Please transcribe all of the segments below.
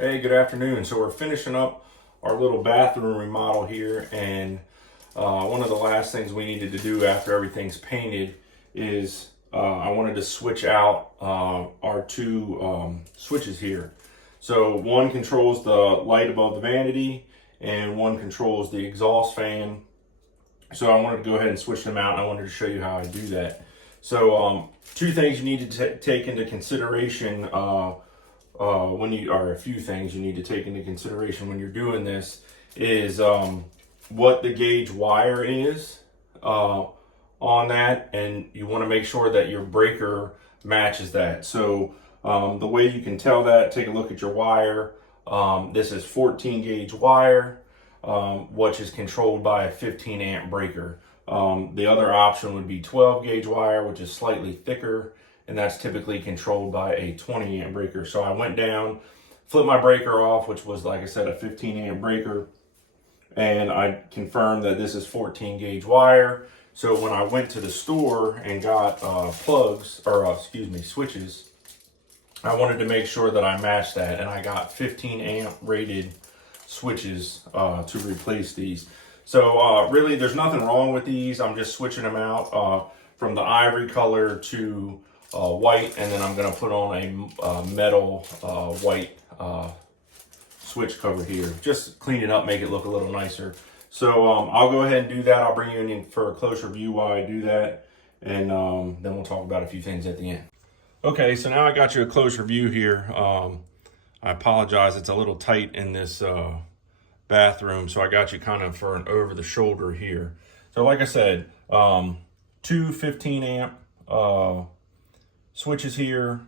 Hey, good afternoon. So we're finishing up our little bathroom remodel here, and one of the last things we needed to do after everything's painted is I wanted to switch out our two switches here. So one controls the light above the vanity and one controls the exhaust fan. So I wanted to go ahead and switch them out, and I wanted to show you how I do that. So two things you need to take into consideration or a few things you need to take into consideration when you're doing this is what the gauge wire is on that, and you want to make sure that your breaker matches that. So the way you can tell that, take a look at your wire. This is 14 gauge wire, which is controlled by a 15 amp breaker. The other option would be 12 gauge wire, which is slightly thicker, and that's typically controlled by a 20 amp breaker. So I went down, flipped my breaker off, which was, like I said, a 15 amp breaker, and I confirmed that this is 14 gauge wire. So when I went to the store and got switches, I wanted to make sure that I matched that, and I got 15 amp rated switches to replace these. So really, there's nothing wrong with these. I'm just switching them out from the ivory color to white, and then I'm going to put on a metal white switch cover here. Just clean it up, make it look a little nicer. So I'll go ahead and do that. I'll bring you in for a closer view while I do that, and then we'll talk about a few things at the end. Okay, so now I got you a closer view here. I apologize, it's a little tight in this bathroom, so I got you kind of for an over the shoulder here. So like I said, two 15 amp switches here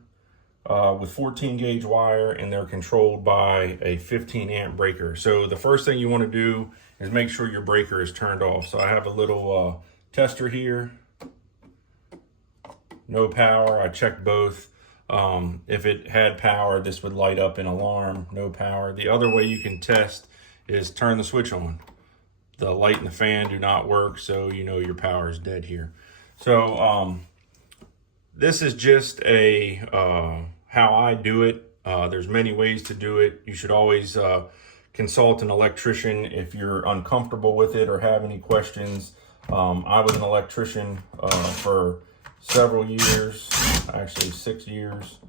with 14 gauge wire, and they're controlled by a 15 amp breaker. So the first thing you want to do is make sure your breaker is turned off. So I have a little tester here, no power. I checked both. If it had power, this would light up an alarm. No power. The other way you can test is turn the switch on. The light and the fan do not work, so you know your power is dead here. So this is just a how I do it. There's many ways to do it. You should always consult an electrician if you're uncomfortable with it or have any questions. I was an electrician for several years, actually 6 years.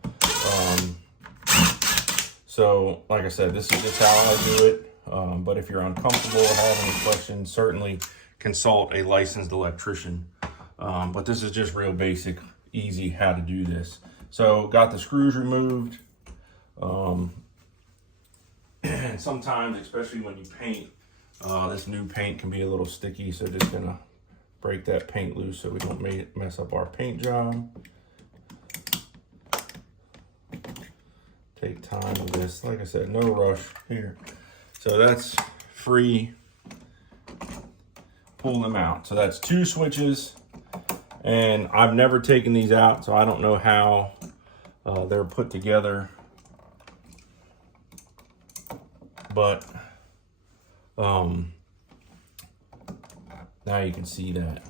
So like I said, this is just how I do it. But if you're uncomfortable or have any questions, certainly consult a licensed electrician. But this is just real basic, easy how to do this. So got the screws removed. And sometimes, especially when you paint, this new paint can be a little sticky. So just gonna break that paint loose so we don't mess up our paint job. Take time with this. Like I said, no rush here. So that's free. Pull them out. So that's two switches, and I've never taken these out, so I don't know how they're put together. But now you can see that.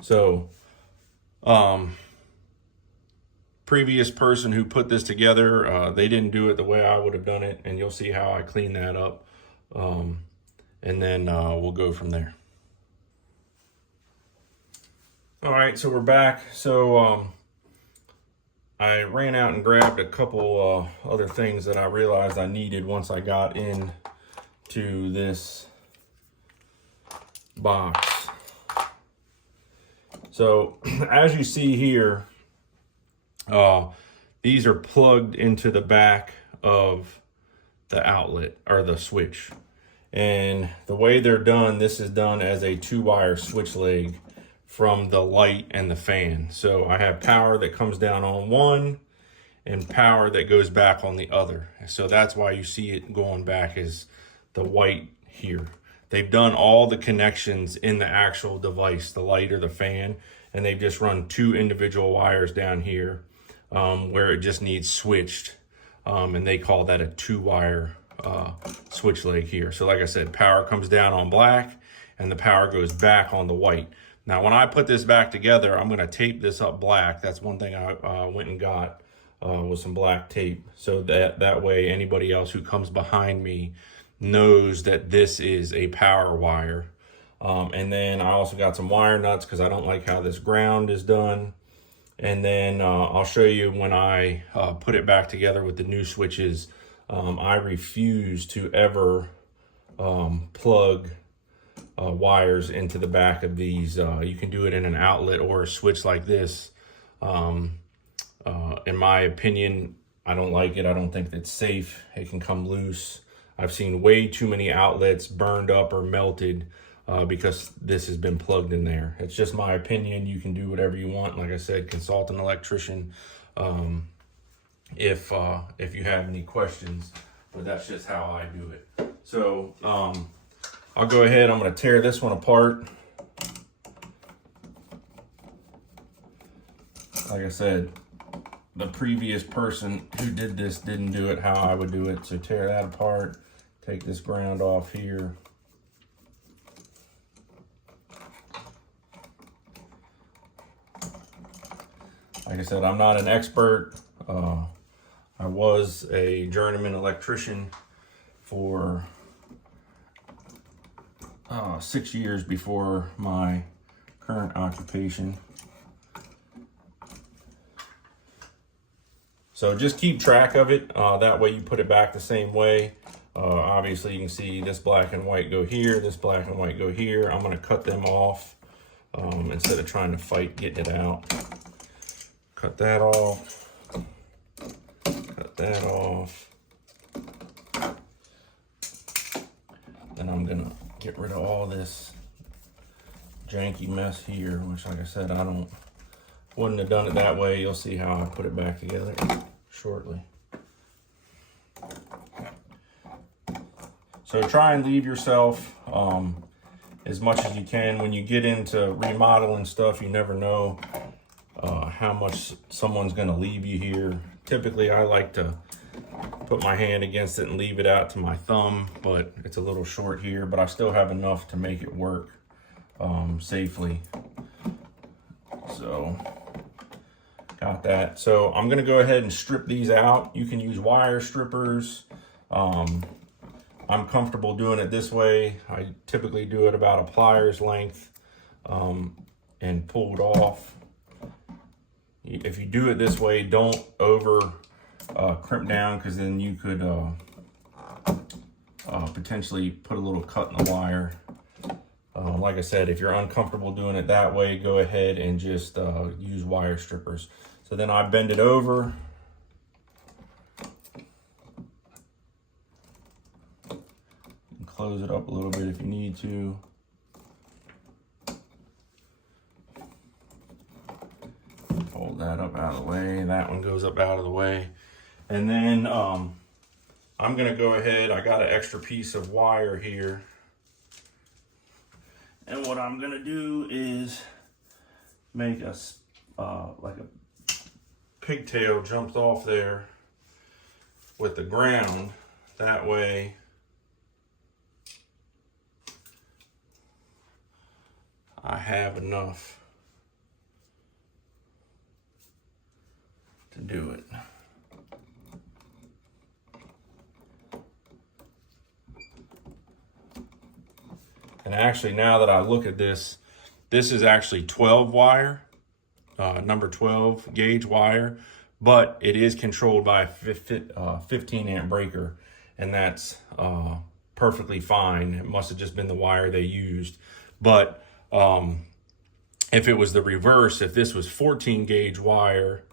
So previous person who put this together, they didn't do it the way I would have done it, and you'll see how I clean that up, and then we'll go from there. All right, so we're back. So I ran out and grabbed a couple other things that I realized I needed once I got into this box. So as you see here, these are plugged into the back of the outlet or the switch. And the way they're done, this is done as a 2-wire switch leg from the light and the fan. So I have power that comes down on one and power that goes back on the other. So that's why you see it going back is the white here. They've done all the connections in the actual device, the light or the fan, and they've just run two individual wires down here where it just needs switched. And they call that a 2-wire switch leg here. So like I said, power comes down on black and the power goes back on the white. Now, when I put this back together, I'm going to tape this up black. That's one thing I went and got. with some black tape, so that way anybody else who comes behind me knows that this is a power wire. And then I also got some wire nuts because I don't like how this ground is done. And then I'll show you when I put it back together with the new switches. I refuse to ever plug wires into the back of these. You can do it in an outlet or a switch like this. In my opinion, I don't like it. I don't think it's safe. It can come loose. I've seen way too many outlets burned up or melted because this has been plugged in there. It's just my opinion. You can do whatever you want. Like I said, consult an electrician if you have any questions, but that's just how I do it. So I'll go ahead. I'm going to tear this one apart. Like I said, the previous person who did this didn't do it how I would do it. So tear that apart, take this ground off here. Like I said, I'm not an expert. I was a journeyman electrician for 6 years before my current occupation. So just keep track of it. That way you put it back the same way. Obviously you can see this black and white go here, this black and white go here. I'm gonna cut them off instead of trying to fight getting it out. Cut that off, cut that off. Then I'm gonna get rid of all this janky mess here, which like I said, wouldn't have done it that way. You'll see how I put it back together shortly. So try and leave yourself as much as you can. When you get into remodeling stuff, you never know how much someone's going to leave you here. Typically, I like to put my hand against it and leave it out to my thumb, but it's a little short here, but I still have enough to make it work safely. So got that. So I'm going to go ahead and strip these out. You can use wire strippers. I'm comfortable doing it this way. I typically do it about a pliers length and pull it off. If you do it this way, don't over crimp down, because then you could potentially put a little cut in the wire. Like I said, if you're uncomfortable doing it that way, go ahead and just use wire strippers. So then I bend it over. Close it up a little bit if you need to. Hold that up out of the way. That one goes up out of the way. And then I'm gonna go ahead, I got an extra piece of wire here. And what I'm gonna do is make a, like a pigtail jumps off there with the ground. That way I have enough to do it. And actually, now that I look at this, this is actually 12 wire, number 12 gauge wire, but it is controlled by a 15 amp breaker, and that's perfectly fine. It must have just been the wire they used. But if it was the reverse, if this was 14 gauge wire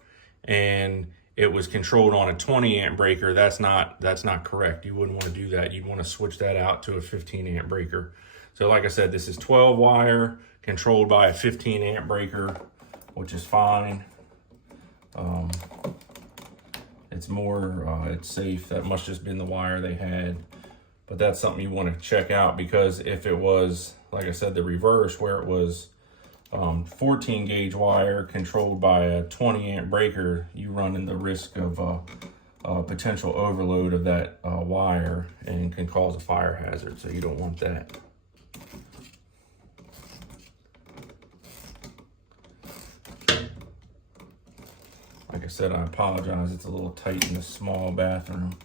and it was controlled on a 20 amp breaker, that's not correct. You wouldn't want to do that. You'd want to switch that out to a 15 amp breaker. So like I said, this is 12 wire controlled by a 15 amp breaker, which is fine. It's more, it's safe. That must just been the wire they had. But that's something you want to check out, because if it was, like I said, the reverse, where it was 14 gauge wire controlled by a 20 amp breaker, you run in the risk of potential overload of that wire and can cause a fire hazard. So you don't want that. Like I said, I apologize, it's a little tight in this small bathroom.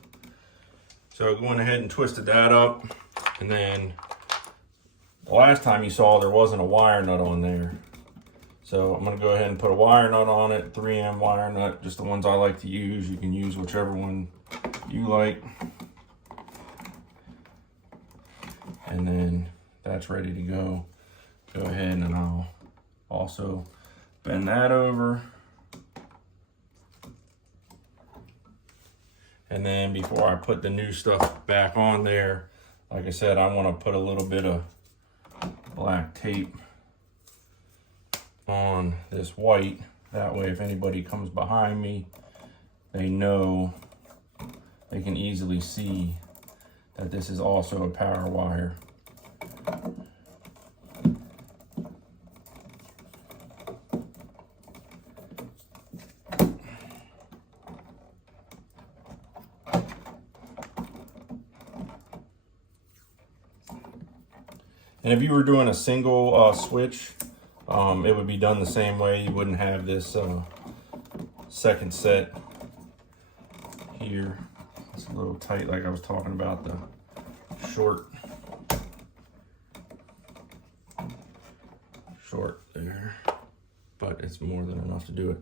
So going ahead and twisted that up, and then the last time you saw there wasn't a wire nut on there. So I'm gonna go ahead and put a wire nut on it, 3M wire nut, just the ones I like to use. You can use whichever one you like. And then that's ready to go. Go ahead and I'll also bend that over. And then before I put the new stuff back on there, like I said, I want to put a little bit of black tape on this white. That way if anybody comes behind me, they know, they can easily see that this is also a power wire. And if you were doing a single switch, it would be done the same way. You wouldn't have this second set here. It's a little tight, like I was talking about, the short there, but it's more than enough to do it.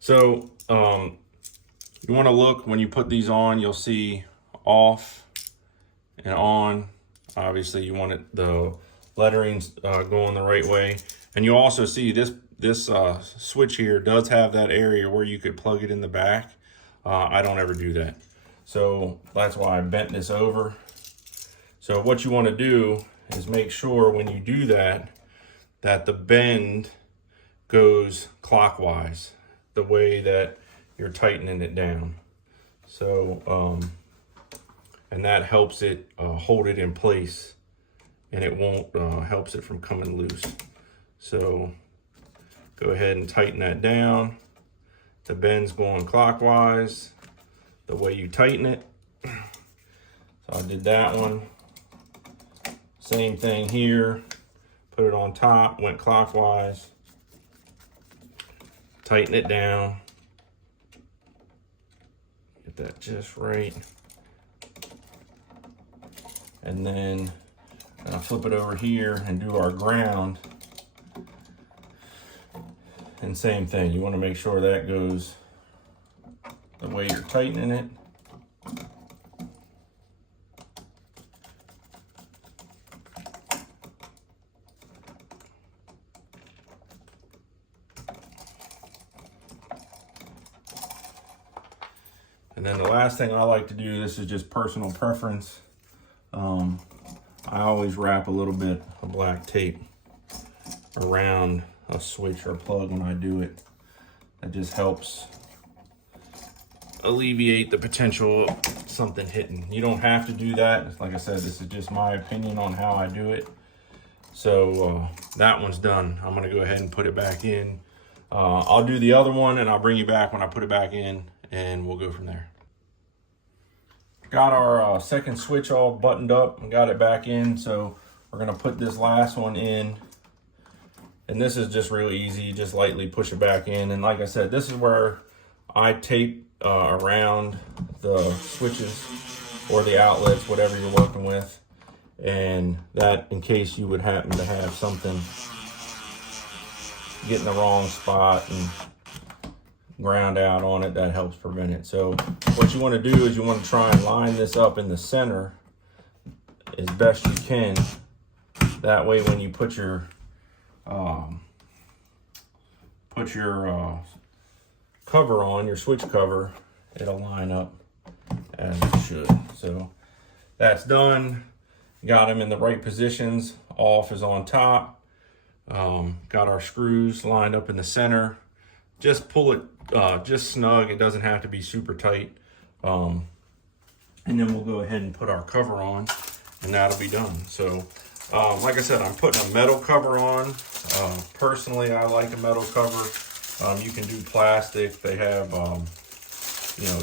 So you want to look when you put these on, you'll see off and on. Obviously you want it, the lettering's going the right way. And you also see this switch here does have that area where you could plug it in the back. I don't ever do that. So that's why I bent this over. So what you want to do is make sure when you do that, that the bend goes clockwise, the way that you're tightening it down. So, and that helps it hold it in place, and it won't, helps it from coming loose. So go ahead and tighten that down. The bend's going clockwise, the way you tighten it. So I did that one. Same thing here. Put it on top, went clockwise. Tighten it down. Get that just right. And then I'll flip it over here and do our ground. And same thing, you want to make sure that goes the way you're tightening it. And then the last thing I like to do, this is just personal preference. I always wrap a little bit of black tape around a switch or plug when I do it. That just helps alleviate the potential of something hitting. You don't have to do that. Like I said, this is just my opinion on how I do it. So that one's done. I'm gonna go ahead and put it back in. I'll do the other one and I'll bring you back when I put it back in, and we'll go from there. Got our second switch all buttoned up and got it back in. So we're gonna put this last one in. And this is just really easy, you just lightly push it back in. And like I said, this is where I tape around the switches or the outlets, whatever you're working with. And that, in case you would happen to have something get in the wrong spot and ground out on it, that helps prevent it. So what you want to do is you want to try and line this up in the center as best you can. That way when you put your cover on, your switch cover, it'll line up as it should. So that's done. Got them in the right positions. Off is on top. Got our screws lined up in the center. Just pull it just snug. It doesn't have to be super tight. And then we'll go ahead and put our cover on, and that'll be done. So like I said, I'm putting a metal cover on. Personally, I like a metal cover. You can do plastic. They have, you know,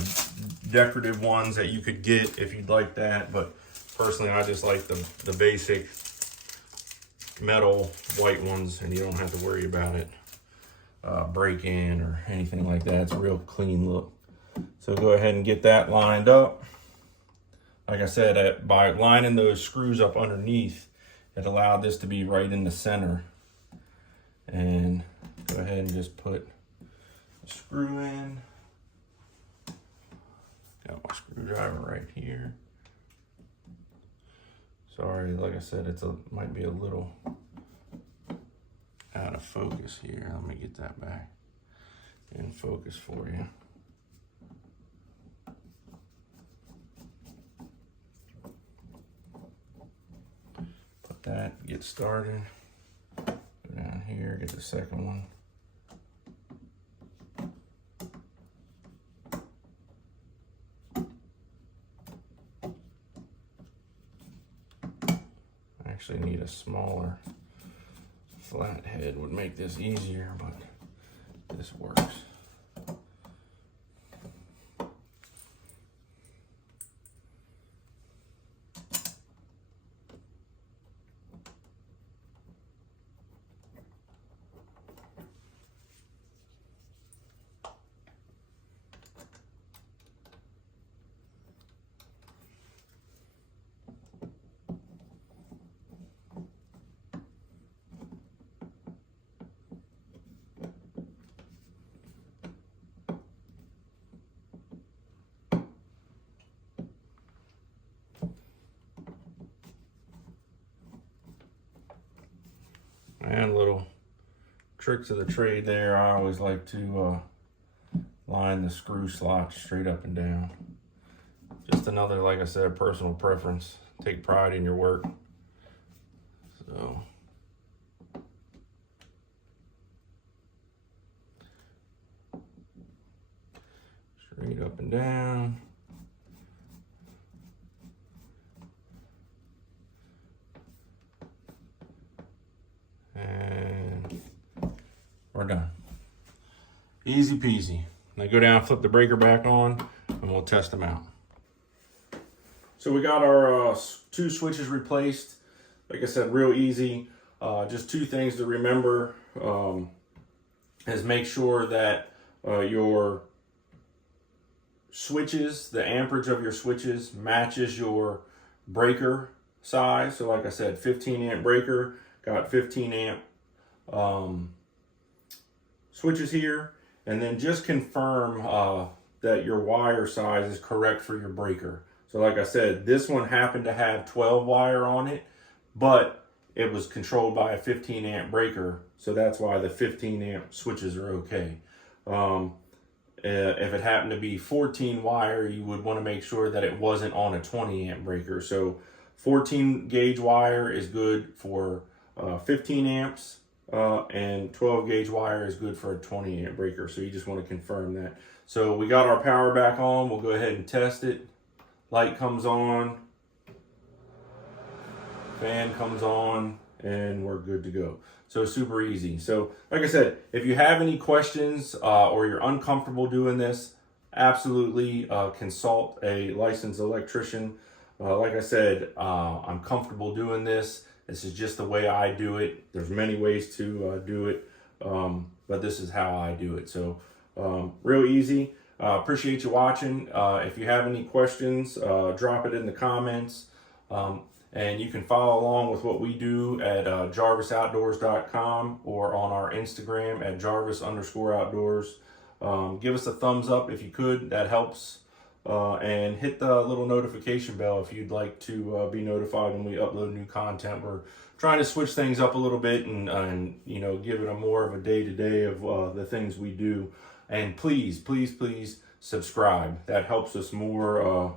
decorative ones that you could get if you'd like that. But personally, I just like the basic metal white ones, and you don't have to worry about it. break in or anything like that. It's a real clean look. So go ahead and get that lined up. Like I said, by lining those screws up underneath, it allowed this to be right in the center. And go ahead and just put the screw in. Got my screwdriver right here. Sorry, like I said, might be a little out of focus here. Let me get that back in focus for you. Put that, get started. Go down here, get the second one. Actually need a smaller flat head, would make this easier, but this works. And little tricks of the trade there. I always like to line the screw slots straight up and down. Just another, like I said, personal preference. Take pride in your work. So straight up and down. And we're done. Easy peasy. Now go down, flip the breaker back on, and we'll test them out. So we got our 2 switches replaced. Like I said, real easy. Just 2 things to remember is make sure that your switches, the amperage of your switches matches your breaker size. So like I said, 15 amp breaker, got 15 amp switches here. And then just confirm that your wire size is correct for your breaker. So like I said, this one happened to have 12 wire on it, but it was controlled by a 15 amp breaker. So that's why the 15 amp switches are okay. If it happened to be 14 wire, you would want to make sure that it wasn't on a 20 amp breaker. So 14 gauge wire is good for 15 amps. And 12 gauge wire is good for a 20 amp breaker. So you just want to confirm that. So we got our power back on. We'll go ahead and test it. Light comes on, fan comes on, and we're good to go. So super easy. So like I said, if you have any questions or you're uncomfortable doing this, absolutely consult a licensed electrician. Like I said, I'm comfortable doing this. This is just the way I do it. There's many ways to do it, but this is how I do it. So real easy. Appreciate you watching. If you have any questions, drop it in the comments. And you can follow along with what we do at jarvisoutdoors.com or on our Instagram at Jarvis_outdoors. Give us a thumbs up if you could. That helps. And hit the little notification bell if you'd like to be notified when we upload new content. We're trying to switch things up a little bit and you know, give it a more of a day-to-day of the things we do. And please subscribe. That helps us more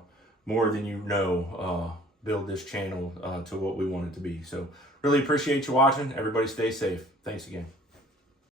than you know build this channel to what we want it to be. So really appreciate you watching. Everybody stay safe. Thanks again.